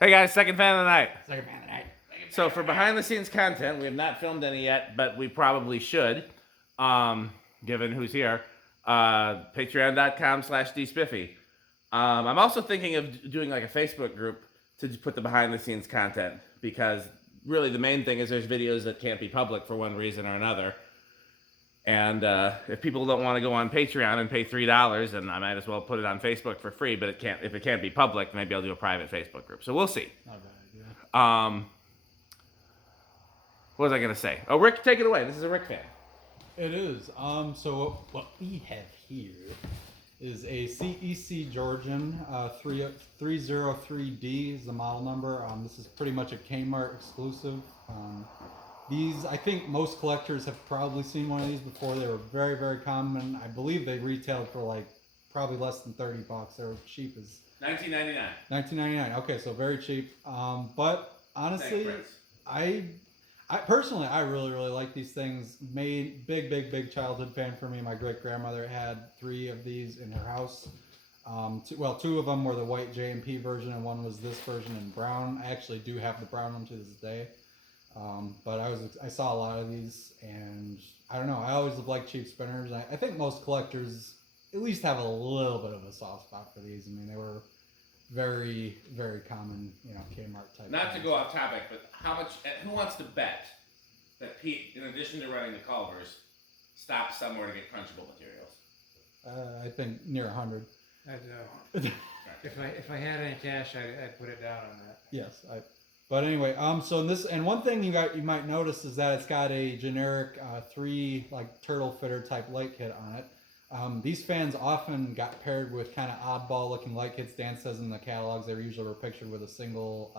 Hey guys, second fan of the night. Second fan of the night. So for behind the scenes content, we have not filmed any yet, but we probably should, given who's here. Patreon.com/dspiffy. I'm also thinking of doing like a Facebook group to put the behind the scenes content, because really the main thing is there's videos that can't be public for one reason or another. And if people don't want to go on Patreon and pay $3, then I might as well put it on Facebook for free. But if it can't be public, maybe I'll do a private Facebook group. So we'll see. Not a bad idea. What was I gonna say? Oh, Rick, take it away. This is a Rick fan. It is. So what we have here is a CEC Georgian 303D is the model number. This is pretty much a Kmart exclusive. These, I think most collectors have probably seen one of these before. They were very, very common. I believe they retailed for like probably less than $30. They were cheap as $19.99. $19.99. Okay, so very cheap. But honestly, I personally, I really, really like these things. Made big childhood fan for me. My great grandmother had 3 of these in her house. 2 of them were the white J&P version, and one was this version in brown. I actually do have the brown one to this day. But I saw a lot of these, and I don't know. I always have liked cheap spinners. I think most collectors at least have a little bit of a soft spot for these. I mean, they were very, very common, Kmart type. Not to go off topic, but who wants to bet that Pete, in addition to running the Culvers, stops somewhere to get crunchable materials? I think near 100. I'd, if I had any cash, I'd put it down on that. Yes, But anyway, so one thing you might notice is that it's got a generic 3 like turtle fitter type light kit on it. These fans often got paired with kind of oddball looking light kits. Dan says in the catalogs they usually were pictured with a single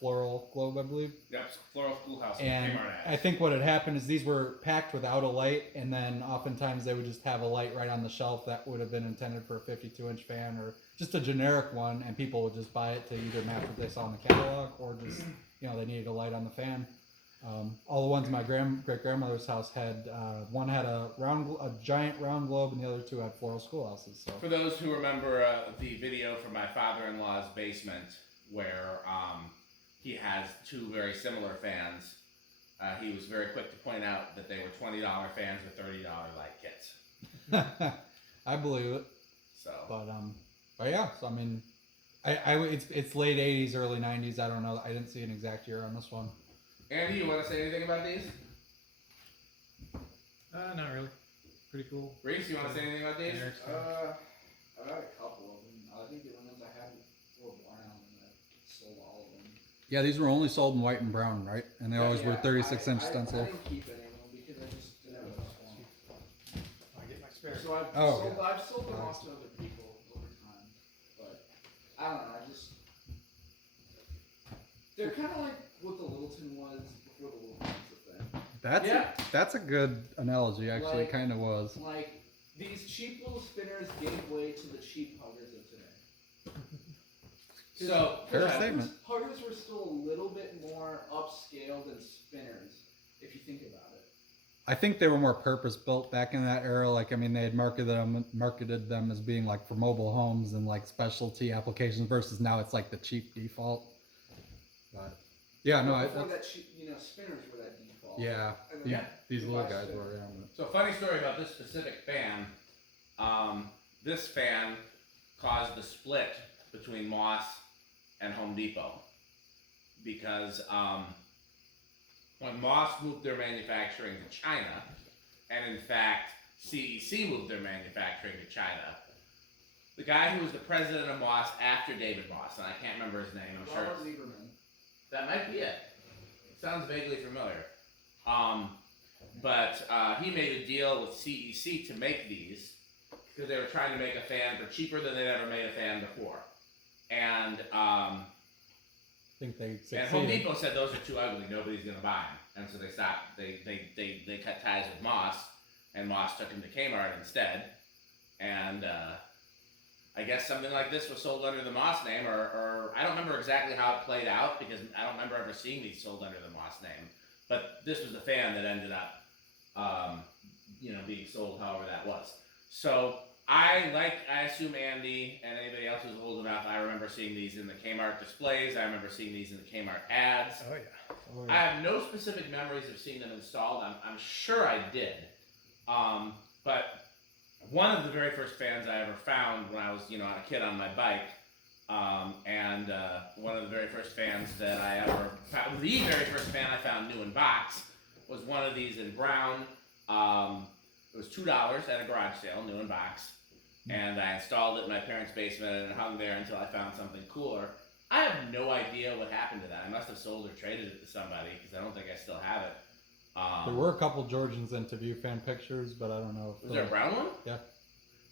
floral globe, I believe. Yep, floral schoolhouse. And I think what had happened is these were packed without a light, and then oftentimes they would just have a light right on the shelf that would have been intended for a 52-inch fan or just a generic one, and people would just buy it to either match what they saw in the catalog or just, they needed a light on the fan. All the ones in my great-grandmother's house had, one had a giant round globe, and the other 2 had floral schoolhouses. So. For those who remember the video from my father-in-law's basement where he has 2 very similar fans, he was very quick to point out that they were $20 fans with $30 light kits. I believe it. So. But yeah, so I mean, it's late 80s, early 90s. I don't know. I didn't see an exact year on this one. Andy, you want to say anything about these? Not really. Pretty cool. Reese, you want to say anything about these? I got a couple of them. I think the only ones I had were brown, and I sold all of them. Yeah, these were only sold in white and brown, right? And they always were 36-inch stencil. I didn't keep any of them because I just didn't have enough one. I get my spare. So I've sold them off to other people over time, but I don't know. They're kind of like what the Littleton was before the Littleton was a thing. That's a good analogy. Actually, kind of was. Like these cheap little spinners gave way to the cheap huggers of today. So fair statement. Huggers were still a little bit more upscale than spinners, if you think about it. I think they were more purpose-built back in that era. Like, I mean, they had marketed them as being like for mobile homes and like specialty applications versus now it's like the cheap default. But yeah, no, before that, spinners were that default. Yeah, these little guys were. Yeah. So funny story about this specific fan. This fan caused the split between Moss and Home Depot because when Moss moved their manufacturing to China, and in fact CEC moved their manufacturing to China, the guy who was the president of Moss after David Moss, and I can't remember his name, I'm sure. Lieberman. That might be it. Sounds vaguely familiar. But he made a deal with CEC to make these because they were trying to make a fan for cheaper than they'd ever made a fan before. And I think they succeeded. And Home Depot said those are too ugly. Nobody's going to buy them, and so they stopped. They cut ties with Moss, and Moss took them to Kmart instead. And I guess something like this was sold under the Moss name, or I don't remember exactly how it played out because I don't remember ever seeing these sold under the Moss name. But this was the fan that ended up, being sold however that was. So I assume Andy and anybody else who's old enough, I remember seeing these in the Kmart displays. I remember seeing these in the Kmart ads. Oh yeah. I have no specific memories of seeing them installed. I'm sure I did. But one of the very first fans I ever found when I was, a kid on my bike, and one of the very first fans that I ever found, the very first fan I found new in box, was one of these in brown. It was $2 at a garage sale, new in box, and I installed it in my parents' basement and it hung there until I found something cooler. I have no idea what happened to that. I must have sold or traded it to somebody because I don't think I still have it. There were a couple Georgians into view fan pictures, but I don't know. Was there a brown one? Yeah.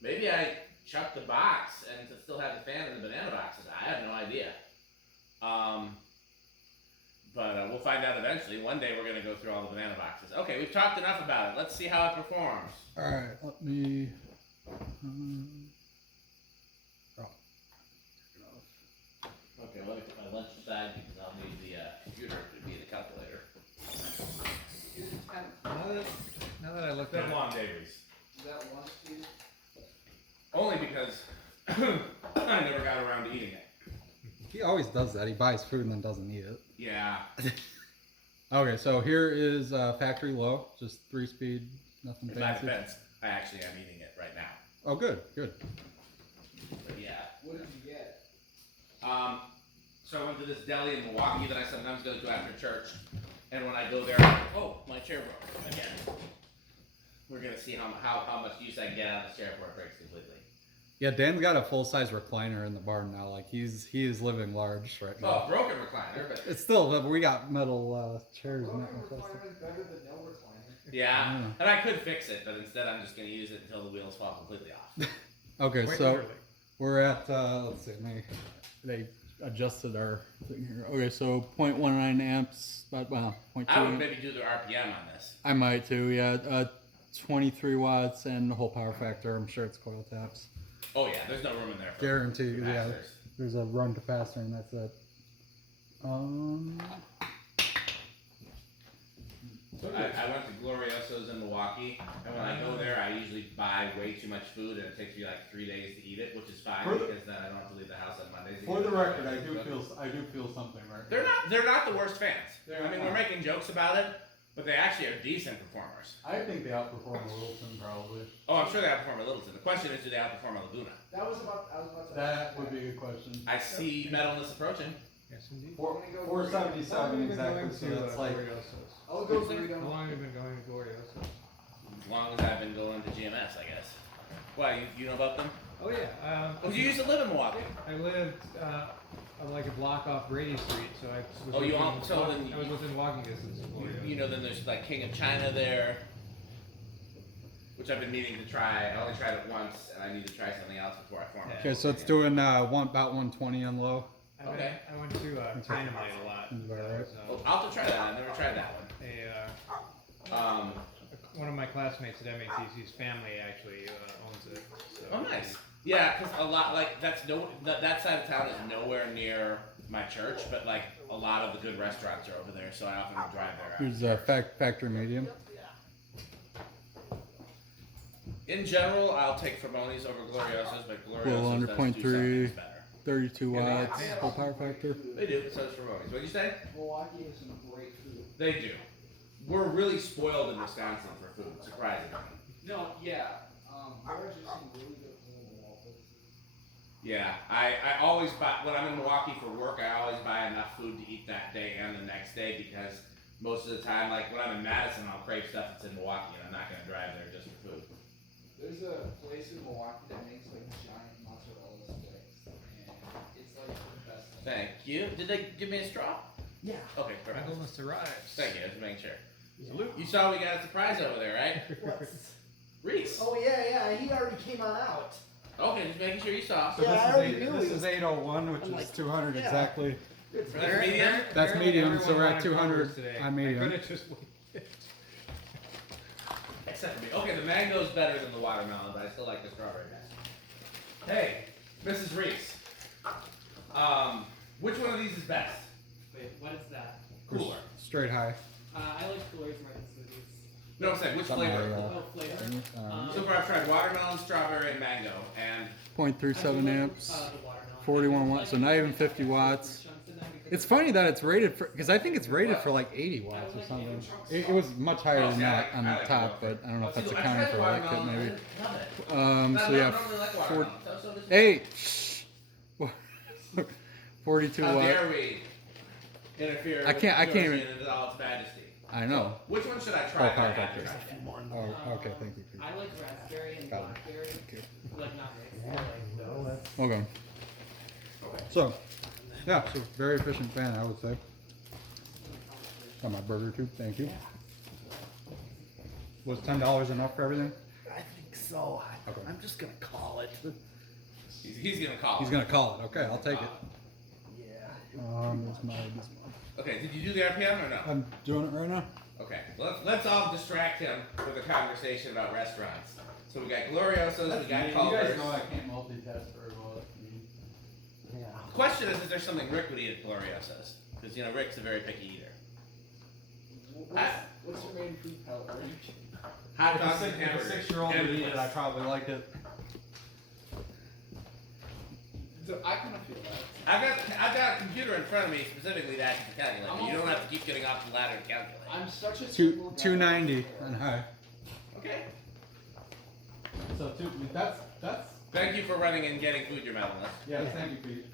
Maybe I chucked the box and still have the fan in the banana boxes. I have no idea. But we'll find out eventually. One day we're going to go through all the banana boxes. Okay, we've talked enough about it. Let's see how it performs. All right, let me. Okay, let me put my lunch aside because I'll need the computer to be the calculator. Now that I looked at Them it, long Davies. Is that lunch, Peter? Only because I never got around to eating it. He always does that. He buys food and then doesn't eat it. Yeah. Okay, so here is factory low, just 3-speed, nothing In my fancy. defense, I actually am eating it right now. Oh, good, good. But yeah. What did you get? So I went to this deli in Milwaukee that I sometimes go to after church. And when I go there, I'm like, oh, my chair broke again. We're gonna see how much use I can get out of this chair before it breaks completely. Yeah, Dan's got a full-size recliner in the barn now. Like he is living large right now. Oh, broken recliner, but It's still, but we got metal chairs. Broken Metal plastic. recliner is better than no recliner. yeah. Yeah. And I could fix it, but instead I'm just gonna use it until the wheels fall completely off. Okay, way too so early. we're at let's see, they adjusted our thing here. Okay, so 0.19 amps, about 0.2. I would maybe do the RPM on this. I might too, yeah. 23 watts and the whole power factor. I'm sure it's coil taps. Oh yeah, there's no room in there for Guaranteed, yeah. capacitors. There's a run capacitor and that's it. I went to Glorioso's in Milwaukee, and when I go there, I usually buy way too much food, and it takes me like 3 days to eat it, which is fine For the- because then I don't have to leave the house on Mondays. to For get the it. record, I do feel something right. They're not the worst fans. They're I mean, not. we're making jokes about it, but they actually are decent performers. I think they outperform Littleton probably. Oh, I'm sure they outperform a Littleton. The question is, do they outperform a Laguna? I was about to That would be a good question. I see metalness approaching. Yes, indeed. 477 How long have you been exactly, going so to, that's like Glorioso's? I'll go What'd you say? burrito. How long have you been going to Glorioso's? As long as I've been going to GMS, I guess. Why, you know about them? Oh yeah. Oh, you used to live in Milwaukee. I lived like a block off Brady Street, so I was. Oh, you within all- so then I was within walking distance of Glorio's. You know, then there's like King of China there, which I've been meaning to try. I only tried it once, and I need to try something else before I form it. okay, so it's doing about 120 on low. Okay. I went to Dynamite a lot. Is that right? Oh, I'll have to try that. I've never tried that one. One of my classmates at MATC's family actually owns it. So. Oh, nice. Yeah, because a lot like that side of town is nowhere near my church, but like a lot of the good restaurants are over there, so I often drive there. Here's a factory medium. In general, I'll take Fermonis over Gloriosos, but Well, Gloriosos under does 0.3. do some things better. 32 Yeah, they watts, have- full power factor. They do, but so does Fermonis. What'd you say? Milwaukee has some great food. They do. We're really spoiled in Wisconsin for food, surprisingly. No, yeah. There's just some really good food in Milwaukee. Yeah, I always buy, when I'm in Milwaukee for work, I always buy enough food to eat that day and the next day because most of the time, like when I'm in Madison, I'll crave stuff that's in Milwaukee and I'm not going to drive there just for food. There's a place in Milwaukee that makes like giant mozzarella sticks, and it's like the best thing. Thank you. Did they give me a straw? Yeah. Okay, perfect. Michaelmas arrives. Thank you, just making sure. You saw we got a surprise over there, right? Reese. Oh yeah, he already came on out. Okay, just making sure you saw. Yeah, I already knew This he is was- 801, which I'm is like, 200 yeah. exactly. For that medium? That's Apparently medium, so everyone we're at wanted 200 Culver's today. on medium. I could have just waited. Except for me. Okay, the mango's better than the watermelon, but I still like the strawberry best. Hey, Mrs. Reese. Which one of these is best? Wait, what is that? Cooler. Straight high. I like Gloria's Martin smoothies. No, I'm saying which Something flavor? Oh, flavor. thing, So far, I've tried watermelon, strawberry, and mango, and 0.37 I amps, do like, the watermelon. 41 I watts, so not even 50 watts. chunks in there because It's funny that it's rated for, because I think it's rated for like 80 watts or something. It was much higher than that on the top, but I don't know if that's accounting for that kit maybe. So yeah, four, hey, shh. 42 How watt. dare we interfere I can't with even- Georgian in all its majesty? I know. Which one should I Oh, try? power I haven't factor. tried yet. Oh, okay, thank you. I like raspberry and Got it. blackberry. Okay. Like not raspberry, like those. Okay. So, yeah, so very efficient fan, I would say. Got my burger too, thank you. Was $10 enough for everything? I think so. Okay. I'm just gonna call it. He's gonna call. He's gonna call it. Okay, I'll take it. Yeah. It's my. Okay, did you do the RPM or no? I'm doing it right now. Okay, let's all distract him with a conversation about restaurants. So we got Gloriosos, we got Culver's. can't multitask very well. Yeah. The question is there something Rick would eat at Gloriosos? Because, you know, Rick's a very picky eater. What's your main food pellet range? Hot If dogs a and hamburgers. 6-year-old would eat it, I probably like it. So I kind of feel that. I've got a computer in front of me specifically to actually calculate. You don't have to keep getting off the ladder to calculate. I'm such a simple guy. 290 on high. Okay. So that's Thank you for running and getting food, your medalist. yeah. Thank you, Pete.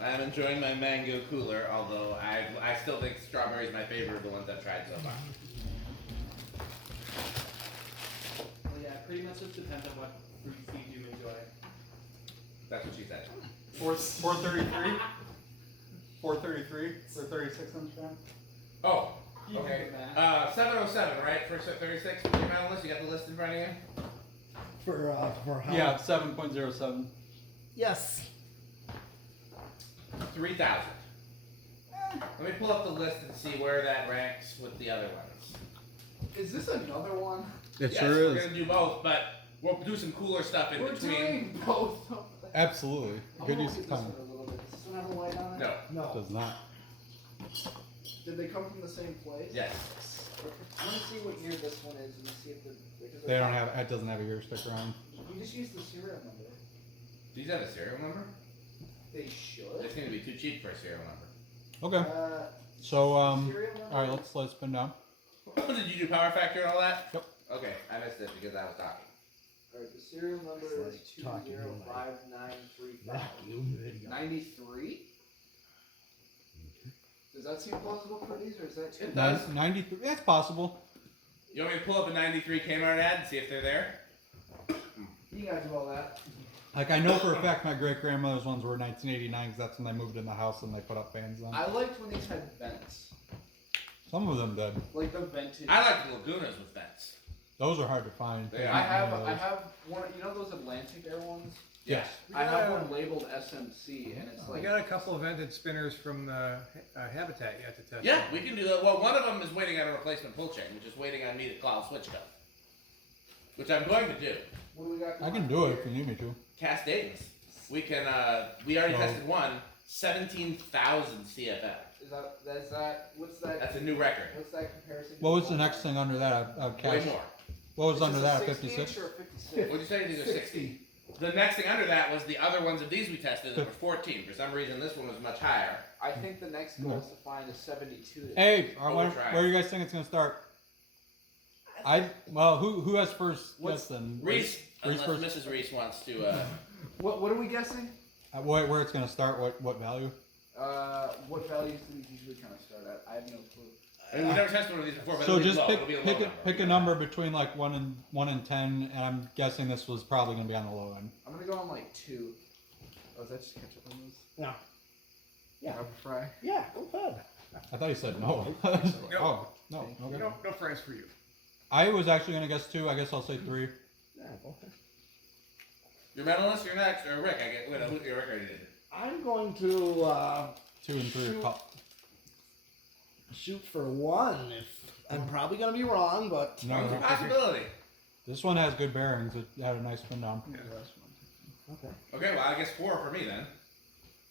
I'm enjoying my mango cooler, although I still think strawberry is my favorite of the ones I've tried so far. Well, yeah, pretty much just depends on what fruit seed you enjoy. That's what she said. 433. 433 or 36 inch fan. Oh, okay. 707, right? For 36 for your medalist, you got the list in front of you? For how? Yeah, 7.07. Yes. 3,000. Let me pull up the list and see where that ranks with the other ones. Is this another one? It Yes, sure we're is. gonna do both, but we'll do some cooler stuff in We're between. doing both of them. Absolutely. I'm Good gonna use look of at this time. one a little bit. Does this one have a light on it? No. No. Does not. Did they come from the same place? Yes. I'm gonna see what year this one is and see if the because They don't have. It doesn't have a year sticker on. You just use the serial number. Do you have a serial number? They They should. seem to be too cheap for a serial number. Okay. Serial So number? all right. Let's spin down. Did you do power factor and all that? Yep. Okay, I missed it because I was talking. Alright, the serial number It's is like talking to 20593. You video. 93? Does that seem plausible for these, or is that too? It does. 93. That's possible. You want me to pull up a 93 Kmart ad and see if they're there? You gotta do all that. Like I know for a fact my great grandmother's ones were 1989 because that's when they moved in the house and they put up fans on. I liked when these had vents. Some of them did. Like the vented. I like the Lagunas with vents. Those are hard to find. They are. I have Those. one. You know those Atlantic Air ones? Yes. I have one labeled SMC, and it's I like got a couple of vented spinners from the Habitat yet to test. Yeah, we can do that. Well, one of them is waiting on a replacement pull chain, which is waiting on me to call switch code. Which I'm going to do. what do we got? I going can on do it here? if you need me to. Cascades. We can, we already So- tested one, 17,000 CFF. Is that what's that? That's a new record. What's that comparison? What was the next thing under that? Way Cash. more. What was Is under this that? a 56. 60 inch or a 56? What'd you say? These are 60. The next thing under that was the other ones of these we tested that were 14. For some reason, this one was much higher. I think the next goal is to find a 72. Hey, Oh, where, we're trying. where do you guys think it's gonna start? Who has first What's- guess then? Reese, Reese unless first. Mrs. Reese wants to, What are we guessing? Where it's gonna start? What value? What values do these usually kind of start at? I have no clue. I mean, we've never tested one of these before, but So it'll be just low. pick It'll be a low pick a, number. pick a number between like 1 and 10, and I'm guessing this was probably gonna be on the low end. I'm gonna go on like 2. Oh, is that just ketchup on those? No. Yeah. Pepper fry. Yeah, go ahead. I thought you said no. Oh no. Okay. No fries for you. I was actually gonna guess 2. I guess I'll say 3. Yeah, go ahead. Your medalist, you're next, or Rick, I get, wait, who, your Rick already did it. I'm going to 2 and 3 are Shoot. cup. shoot for 1. If I'm probably gonna be wrong, but No, It's a no. possibility. This one has good bearings. It had a nice spin down. okay. Okay, well, I guess 4 for me then.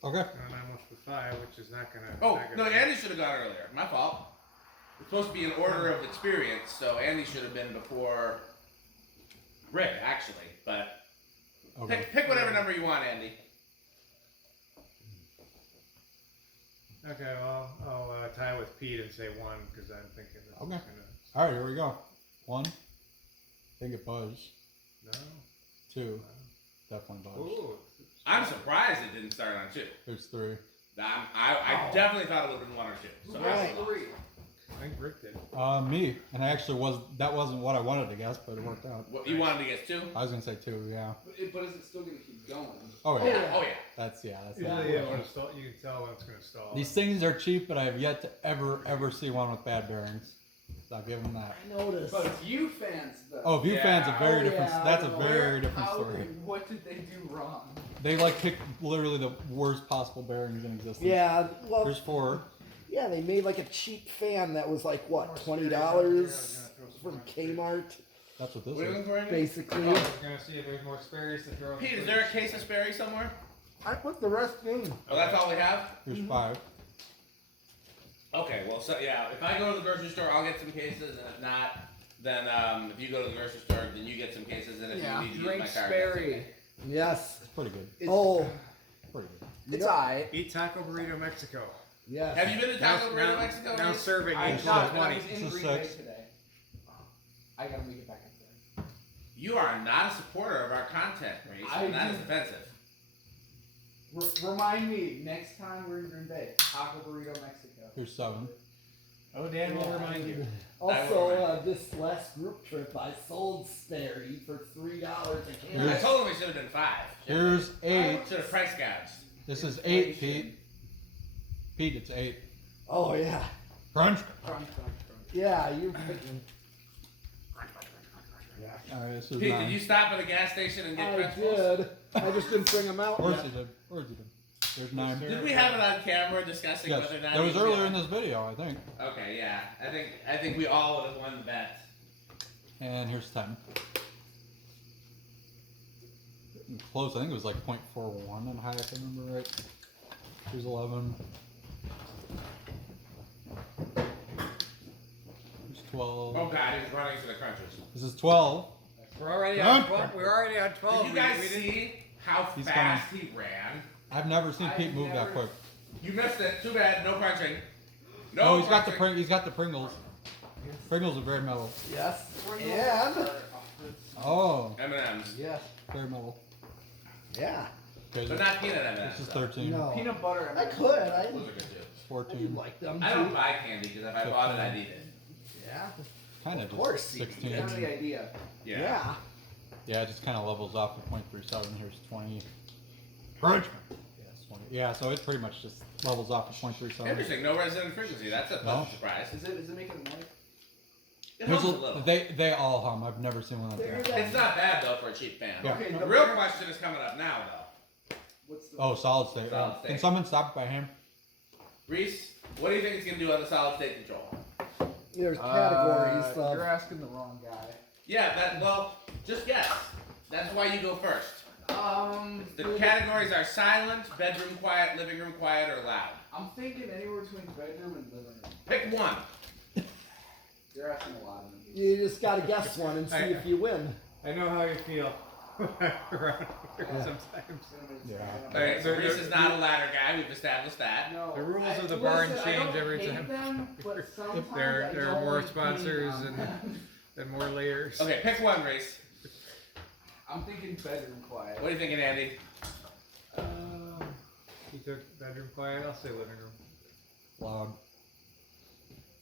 Okay. And I almost with 5, which is not gonna. Oh, not no, gonna- Andy should have gone earlier. My fault. It's supposed to be an order of experience, so Andy should have been before Rick, actually. But Okay. pick whatever number you want, Andy. Okay, well, I'll tie with Pete and say 1 because I'm thinking this Okay. is gonna. All right, here we go. 1. I think it buzzed. No. 2. Definitely buzzed. Ooh. I'm surprised it didn't start on 2. Here's 3. I definitely thought it would have been 1 or 2. So Right. I think Rick did. Me, and I actually that wasn't what I wanted to guess, but it worked out. What, you wanted to guess 2? I was gonna say 2, yeah. But is it still gonna keep going? Oh yeah, Oh yeah. that's Usually, yeah, when it stall, you can tell when it's going to stall. These things are cheap, but I have yet to ever see one with bad bearings. So I'll give them that. I noticed. But view fans, though. Oh, view fans a very Oh, different. yeah, That's I a know. very different How? story. What did they do wrong? They like picked literally the worst possible bearings in existence. Yeah, well, There's 4. yeah, they made like a cheap fan that was like what, $20 from Kmart, That's what this What are you is. looking for, Andy? basically. I was going to see if there's more spares to throw. Pete, is there a case of Sperry somewhere? I put the rest in. Oh, that's all we have? Here's 5. Okay, well, so yeah, if I go to the grocery store, I'll get some cases, and if not, then if you go to the grocery store, then you get some cases, and if you need to use my card, that's okay. Yes. It's pretty good. Oh, Pretty good. It's alright. Eat Taco Burrito Mexico. yes. Have you been to Taco Now- Burrito Mexico? Now Reese? serving I each thought of when I 20. was in This is Green Bay 6. today. I gotta make it back up there. You are not a supporter of our content, Reese, and that is offensive. Remind me next time we're in Green Bay. Taco Burrito Mexico. Here's 7. Oh, Dan will remind you. Also, this last group trip, I sold Sperry for $3 a can. I told him it should have been 5. Here's 8. Should have price gouged. This is 8, Pete. Pete, it's 8. Oh yeah, Crunch. Crunch, crunch, crunch. yeah, you're picking. All right, this is Pete, 9. did you stop at a gas station and get I French toast? did. I just didn't bring them out Of course yet. he did. Of course he did. There's 9. Did we have it on camera discussing Yes, whether or not that was he earlier in this video, I think. Okay, yeah. I think we all would have won the bet. And here's 10. Close, I think it was like 0.41 and high, if I remember right. Here's 11. Here's 12. Oh god, he's running for the crunchers. This is 12. We're already Come on on. 12. We're already on 12. Did you guys see how He's fast he ran? I've never seen Pete move that quick. You missed it. Too bad. No crunching. No Oh, he's got the crunching. he's got the Pringles. Pringles are very mellow. Yes. And Oh, M&M's. yes. very mellow. Yeah. Okay, But not peanut M&M's. this is though. 13. No. Peanut butter. I could. I Those are good too. do 14. like them I don't too. buy candy because if I bought it, I'd eat it. Yeah. Kind Of of course, just you 16. That's the idea. Yeah. Yeah. Yeah, it just kind of levels off to 0.37. Here's 20. Crunch. Yes, 20. Yeah, so it pretty much just levels off to 0.37. Interesting. No resonant frequency. That's a pleasant surprise. Is it making a noise? It Here's hums a little. they all hum. I've never seen one like that. It's not bad though for a cheap fan. Yeah. Okay, The real question is coming up now though. What's the Oh, solid state. Solid state. Can someone stop it by hand? Reese, what do you think it's gonna do on the solid state control? There's categories of. You're asking the wrong guy. Yeah, well, just guess. That's why you go first. The I'm categories are silent, bedroom quiet, living room quiet, or loud. thinking anywhere between bedroom and living room. Pick one. You're asking a lot of me. You just gotta guess one and see if you win. I know how you feel around here Yeah. sometimes. Yeah. Okay, so They're- Reese is not a ladder guy. We've established that. No, The rules I- of the barn listen, I change don't every hate time. them, but sometimes There I are don't more like sponsors being on them. and more layers. Okay, pick one, Reese. I'm thinking bedroom quiet. What are you thinking, Andy? You took bedroom quiet. I'll say living room. Loud.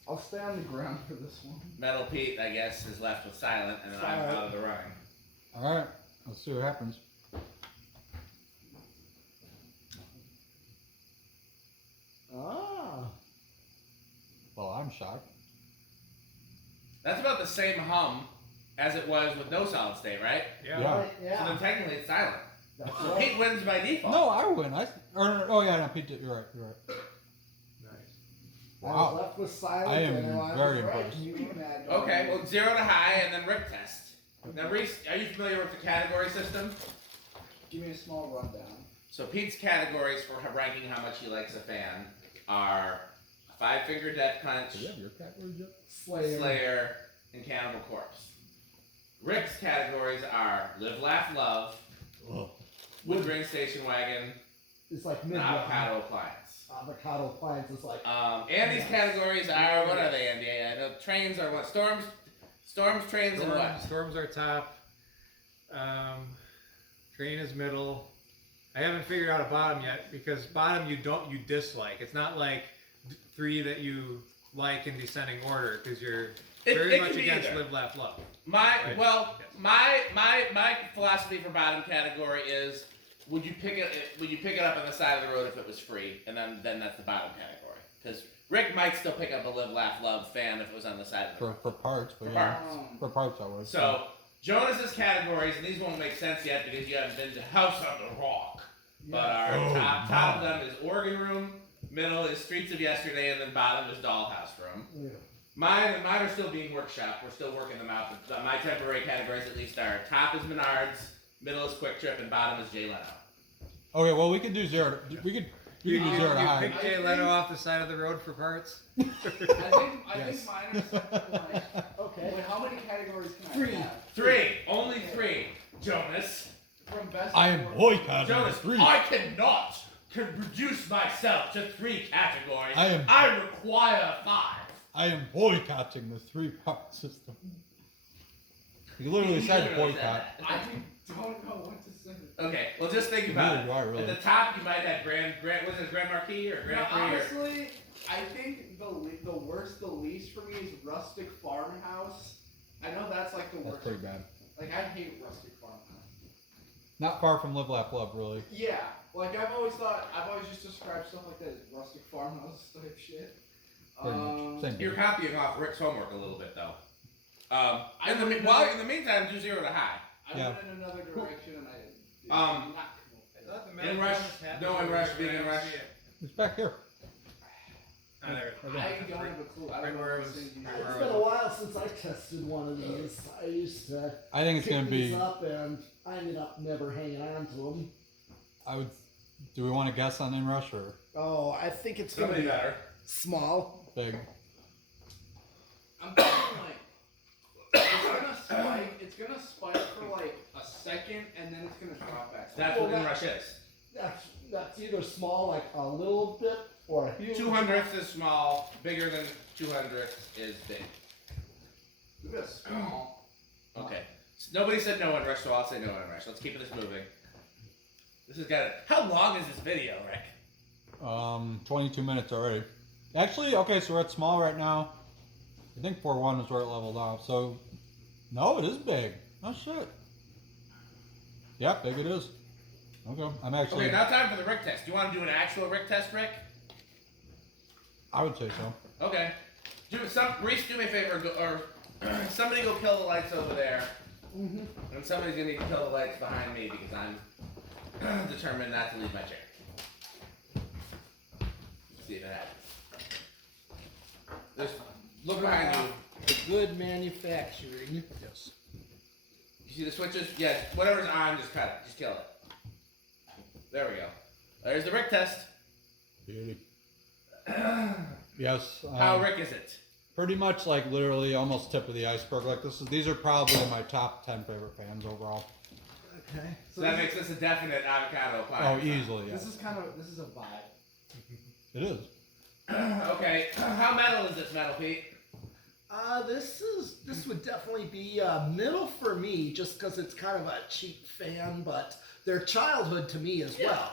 I'll stay on the ground for this one. Metal Pete, I guess, is left with silent, and then I'm Silent. out of the running. All right. Let's see what happens. Ah. Well, I'm shocked. That's about the same hum as it was with no solid state, right? Yeah. Yeah. Right, So yeah. then technically it's silent. That's So right. Pete wins by default. No, I win. Oh yeah, no, Pete did. You're right. You're right. Nice. I was Wow. left with silent. I am and was very right. impressed. You were mad. Okay, well, 0 to high, and then rip test. Now, Reese, are you familiar with the category system? Give me a small rundown. So Pete's categories for ranking how much he likes a fan are Five-Finger Death Punch, Do you have your cat words yet? Slayer, and Cannibal Corpse. Rick's categories are Live, Laugh, Love, Ugh. Wood Grain Station Wagon, It's like and mid Avocado Appliance. Avocado appliance is like Andy's categories are, what are they, Andy? Trains are what? Storms, trains, and what? Storms are top. Train is middle. I haven't figured out a bottom yet because bottom you dislike. It's not like three that you like in descending order because you're very It much can be against either. Live, Laugh, Love. My Right. my philosophy for bottom category is would you pick it up on the side of the road if it was free, and then that's the bottom category. Because Rick might still pick up a Live, Laugh, Love fan if it was on the side of the road. For parts, but For yeah. parts. For parts, I would. So Jonas's categories, and these won't make sense yet because you haven't been to House on the Rock. But our Oh, top of them is Organ Room, middle is Streets of Yesterday, and then bottom is Dollhouse Room. yeah. Mine are still being workshopped. We're still working them out. But my temporary categories at least are top is Menards, middle is Quick Trip, and bottom is Jay Leno. Okay, well we could do zero. We could do zero to high. pick Jay Leno off the side of the road for parts. I think Yes. mine are set like, Okay. wait, how many categories can Three. I have? Only three. Jonas. From best I to am worst. boycotting the Jonas, three. I cannot reduce myself to three categories. I require 5. I am boycotting the 3-part system. You literally said boycott. I don't know what to say. Okay, well just think Neither about do it. I really. At the top you might have Grand was it Grand Marquis or Grand Prix or honestly, I think the worst, the least for me is Rustic Farmhouse. I know that's like the That's worst. pretty bad. Like I hate Rustic Farmhouse. Not far from Live, Laugh, Love, really. Yeah, like I've always just described stuff like that as Rustic Farmhouse type shit. Pretty much. Same You're thing. copying off Rick's homework a little bit though. In the meantime, do 0 to high. I Yeah. went in another direction and I did Um, not come up. In rush, no in rush, big in rush. It's back here. Ah, there it is. I don't have a clue. I Right don't know where what it was- things you right do. where It's been a while since I tested one of these. I used to I think it's pick gonna these be. up and I ended up never hanging on to them. I would. Do we want to guess on inrush or Oh, I think it's gonna Somebody be better. small. big? I'm thinking like it's gonna spike for like a second and then it's gonna drop back. That's what in rush is. That's either small, like a little bit, or a huge. 200ths is small, bigger than 200ths is big. Maybe a small. Okay. Nobody said no in rush, so I'll say no in rush. Let's keep this moving. This has got it. How long is this video, Rick? 22 minutes already. Actually, okay, so we're at small right now. I think 4-1 is where it leveled off. So, no, it is big. Oh shit. Yeah, big it is. Okay, I'm actually. Okay, now time for the Rick test. Do you want to do an actual Rick test, Rick? I would say so. Okay. Reese, do me a favor, or somebody go kill the lights over there, Mhm. and somebody's gonna need to kill the lights behind me because I'm determined not to leave my chair. Let's see if it happens. Just look behind you. Good manufacturing. Yes. You see the switches? Yeah, whatever's on, just cut it. Just kill it. There we go. There's the Rick test. Beauty. Yes. How Rick is it? Pretty much like literally almost tip of the iceberg. Like these are probably my top 10 favorite fans overall. Okay. So that makes this a definite avocado pie. Oh, easily, yeah. This is a vibe. It is. Okay, how metal is this metal, Pete? This would definitely be middle for me, just because it's kind of a cheap fan, but they're childhood to me as well.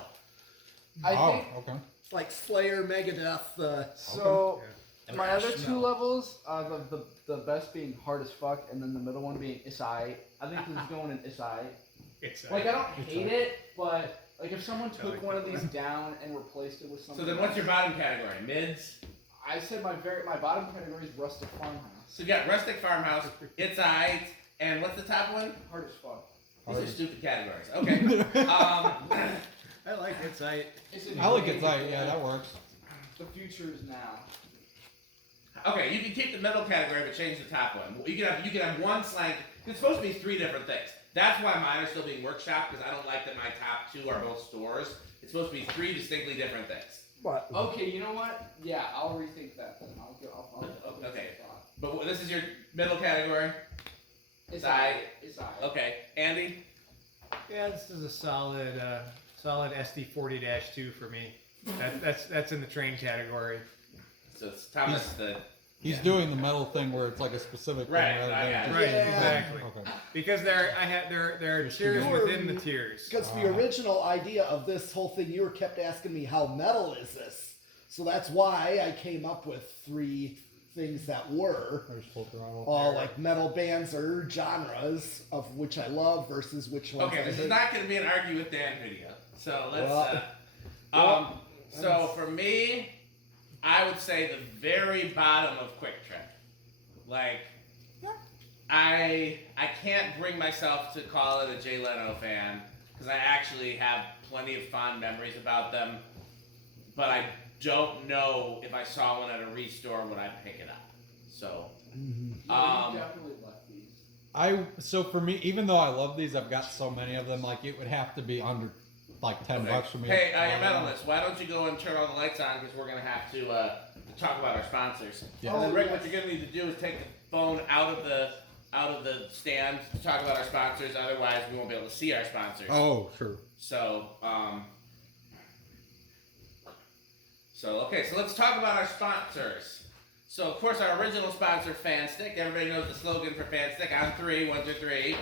I Oh, think okay. It's like Slayer, Megadeth. so. Yeah. My other two levels, the best being hard as fuck, and then the middle one being Isai. I think this is going in Isai. It's Like I don't It's hate alright. it, but like if someone I took like one of that these one. down and replaced it with So something. then what's your else- bottom category? Mids? I said my bottom category is rustic farmhouse. So you got rustic farmhouse, it's aight, and what's the top one? Hard as fuck. These are stupid categories. Okay. I like it. I I like it light. Yeah, that works. The future is now. Okay, you can keep the middle category but change the top one. You can have one slang. It's supposed to be 3 different things. That's why mine are still being workshopped because I don't like that my top 2 are both stores. It's supposed to be 3 distinctly different things. But Okay, you know what? Yeah, I'll rethink that then. I'll Okay. But this is your middle category? It's I- It's I. Okay. Andy? Yeah, this is a solid SD40-2 for me. That's in the train category. So it's Thomas the... He's yeah. doing the metal thing where it's like a specific Right, thing rather I than got it. just- Right, Yeah. exactly. Okay. Because there are tiers within the tiers. because the original idea of this whole thing, you were kept asking me how metal is this, so that's why I came up with 3 things that were There's full throttle. all like metal bands or genres of which I love versus which ones Okay, I this hate. is not going to be an argue with Dan video. So let's. Well, So for me, I would say the very bottom of Quick Trip. Like, I can't bring myself to call it a Jay Leno fan because I actually have plenty of fond memories about them, but I don't know if I saw one at a restore would I pick it up. So. Yeah, you definitely left these. So for me, even though I love these, I've got so many of them. Like it would have to be under like $10 for me. Hey, your medalist, why don't you go and turn all the lights on because we're gonna have to talk about our sponsors. Yeah. And then Rick, Oh, what you're gonna need to do is take the phone out of the stand to talk about our sponsors. Otherwise, we won't be able to see our sponsors. Oh, sure. So okay, so let's talk about our sponsors. So of course, our original sponsor, FanStick. Everybody knows the slogan for FanStick. On 3, 1, 2, 3.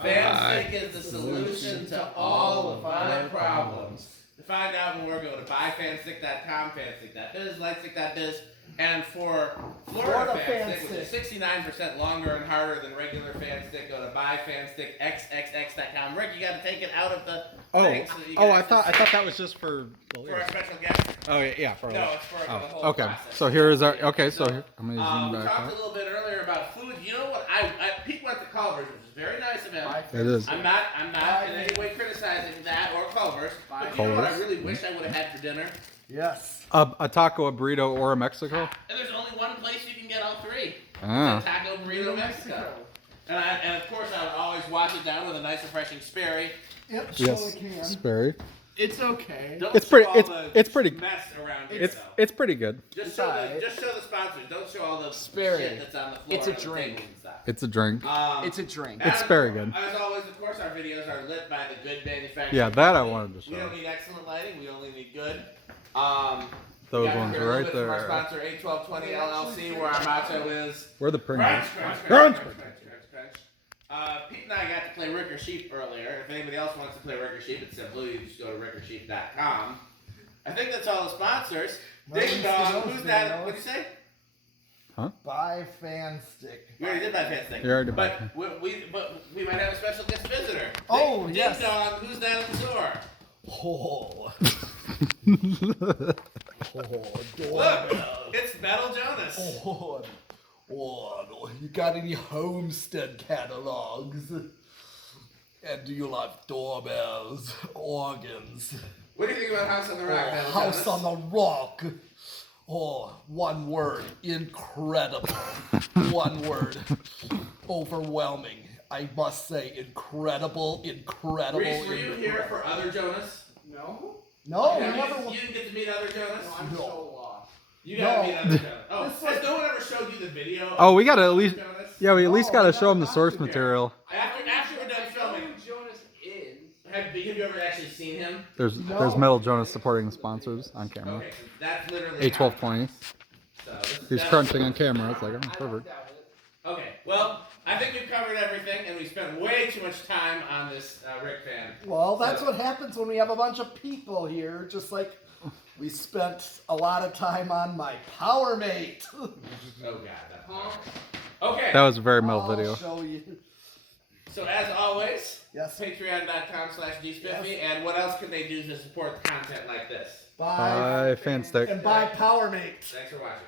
FanStick is the solution to all of our problems. To find out more, go to buyfanstick.com, fanstick.biz, lightstick.biz, and for Florida FanStick, which is 69% longer and harder than regular FanStick, go to buyfanstickxxx.com. Rick, you got to take it out of the thing so that you can I actually thought that was just for. for our special guest. Oh yeah, for. No, it's for the whole okay. process. So here is our. Okay, so here, I'm gonna We zoom back. talked a little bit earlier about food. You know what? Pete went to Culver's, which is very nice of him. It is. I'm not in any way criticizing that or Culver's. But you know what I really wish I would have had for dinner? Yes. A taco, a burrito, or a Mexico. And there's only one place you can get all 3. Ah. It's a Taco Burrito Mexico. And of course I would always wash it down with a nice refreshing Sperry. Yep. Yes. Sperry. It's okay. Don't It's show pretty- all it's- the it's pretty- mess around here It's though. it's pretty good. Just alright. show the sponsors. Don't show all the Sperry. shit that's on the floor. It's a and the drink. table and stuff. It's a drink. It's a drink. It's very good. As always, of course, our videos are lit by the good manufacturer. Yeah, that I wanted to We show. don't need excellent lighting. We only need good. Those we got ones here a little right bit from our there. sponsor, A1220 LLC, where our motto is Where the crunch, Pringles? crunch, Crunch. crunch, crunch, crunch, crunch. Pete and I got to play Rick or Sheep earlier. If anybody else wants to play Rick or Sheep, it's simple. You just go to rickorsheep.com. I think that's all the sponsors. Ding dong. Who's that? What'd you say? Buy fan stick. We already did buy FanStick. You already did buy but we might have a special guest visitor. Oh, Ding yes. dong. Who's that at the door? Oh. Look, Doorbell. it's Metal Jonas. Oh, you got any homestead catalogs? And do you like doorbells, organs? What do you think about House on the Rock, Metal House Jonas? on the Rock. Oh, one word, incredible. One word, overwhelming. I must say, incredible. Reese, were you here for other Jonas? No? No, Yeah, we never. you didn't get to meet other Jonas? No, I'm No. so lost. You gotta No. meet other Jonas. Oh, This has was- no one ever showed you the video? Oh, we gotta at of least. Jonas? Yeah, we at least No, gotta we show them the gotta source watch it. material. After we're done I know filming, who Jonas is. have you ever actually seen him? There's No. Metal Jonas supporting the sponsors on camera. Okay, so that's literally A1220. So this- He's that's- crunching on camera. It's like, oh, I perfect. don't doubt it. Okay, well, I think we've covered everything, and we spent way too much time on this Rick fan. Well, that's So- what happens when we have a bunch of people here. Just like we spent a lot of time on my Power Mate. Oh god, that Okay, That was a very metal I'll video. show you. so as always, Yes. patreon.com/dspiffy, Yes. and what else can they do to support content like this? Bye. Bye, fan stick. And buy Power Mate. Thanks for watching.